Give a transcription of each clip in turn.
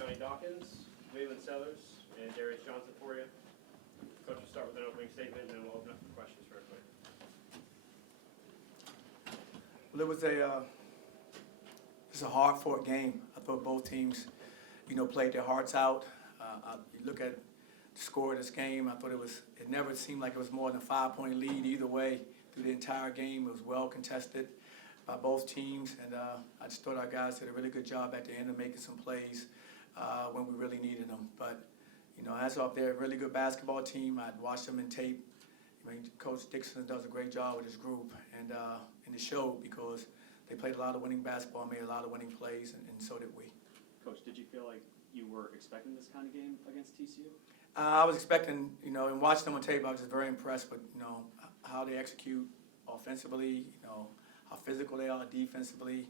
Johnny Dawkins, Jaylin and Darius for you. Coach, we'll start with an opening statement, and then we'll open up for questions very quick. Well, it's a hard-fought game. I thought both teams, played their hearts out. You look at the score of this game. I thought it never seemed like it was more than a 5-point lead either way through the entire game. It was well contested by both teams, and I just thought our guys did a really good job at the end of making some plays when we really needed them. But as of they're a really good basketball team. I'd watched them in tape. Coach Dixon does a great job with his group, and it showed because they played a lot of winning basketball, made a lot of winning plays, and so did we. Coach, did you feel like you were expecting this kind of game against TCU? I was expecting, and watching them on tape, I was just very impressed with, how they execute offensively, how physical they are defensively.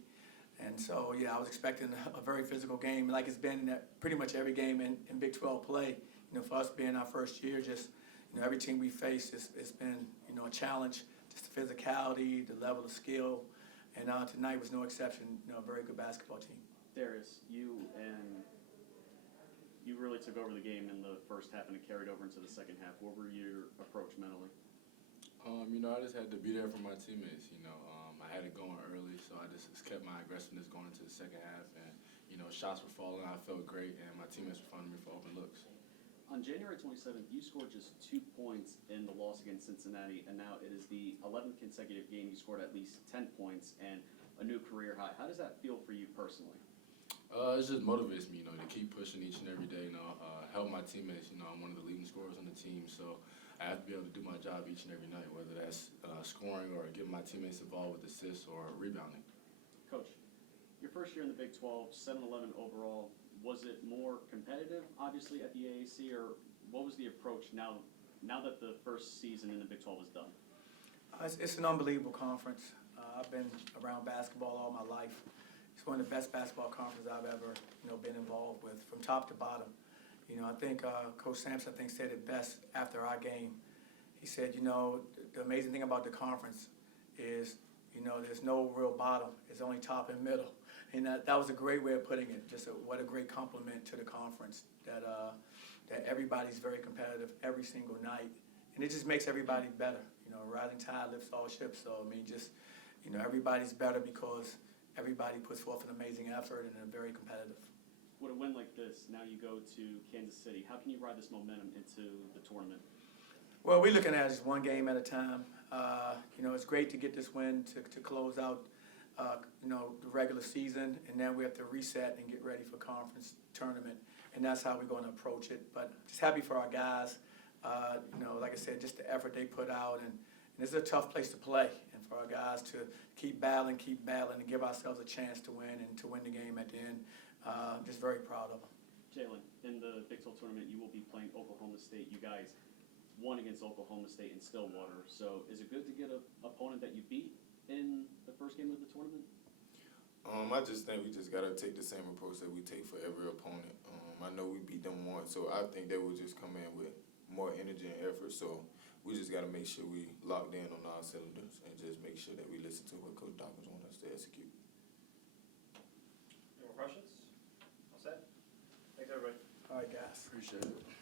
And so, I was expecting a very physical game, like it's been pretty much every game in Big 12 play. For us being our first year, just, every team we face, it's been, a challenge, just the physicality, the level of skill. And tonight was no exception, a very good basketball team. Darius, you really took over the game in the first half and it carried over into the second half. What were your approach mentally? I just had to be there for my teammates. I had it going early, so I just kept my aggressiveness going into the second half. And, shots were falling. I felt great, and my teammates were finding me for open looks. On January 27th, you scored just 2 points in the loss against Cincinnati, and now it is the 11th consecutive game you scored at least 10 points and a new career high. How does that feel for you personally? It just motivates me, to keep pushing each and every day, help my teammates. I'm one of the leading scorers on the team, so I have to be able to do my job each and every night, whether that's scoring or getting my teammates involved with assists or rebounding. Coach, your first year in the Big 12, 7-11 overall, was it more competitive, obviously, at the AAC, or what was the approach now that the first season in the Big 12 is done? It's an unbelievable conference. I've been around basketball all my life. It's one of the best basketball conferences I've ever, been involved with, from top to bottom. I think Coach Sampson, said it best after our game. He said, the amazing thing about the conference is, there's no real bottom. It's only top and middle. And that was a great way of putting it. What a great compliment to the conference that everybody's very competitive every single night. And it just makes everybody better. Rising tide lifts all ships. So, everybody's better because everybody puts forth an amazing effort and are very competitive. With a win like this, now you go to Kansas City. How can you ride this momentum into the tournament? Well, we're looking at it just one game at a time. It's great to get this win to close out, the regular season, and then we have to reset and get ready for conference tournament, and that's how we're going to approach it. But just happy for our guys. Like I said, just the effort they put out, and this is a tough place to play, and for our guys to keep battling, and give ourselves a chance to win and to win the game at the end. Just very proud of them. Jaylin, in the Big 12 tournament, you will be playing Oklahoma State. You guys won against Oklahoma State in Stillwater. So is it good to get an opponent that you beat in the first game of the tournament? I just think we just got to take the same approach that we take for every opponent. I know we beat them once, so I think they will just come in with more energy and effort. So we just got to make sure we locked in on our cylinders and just make sure that we listen to what Coach Dawkins wants us to execute. Any more questions? All set? Thanks, everybody. All right, guys. Appreciate it.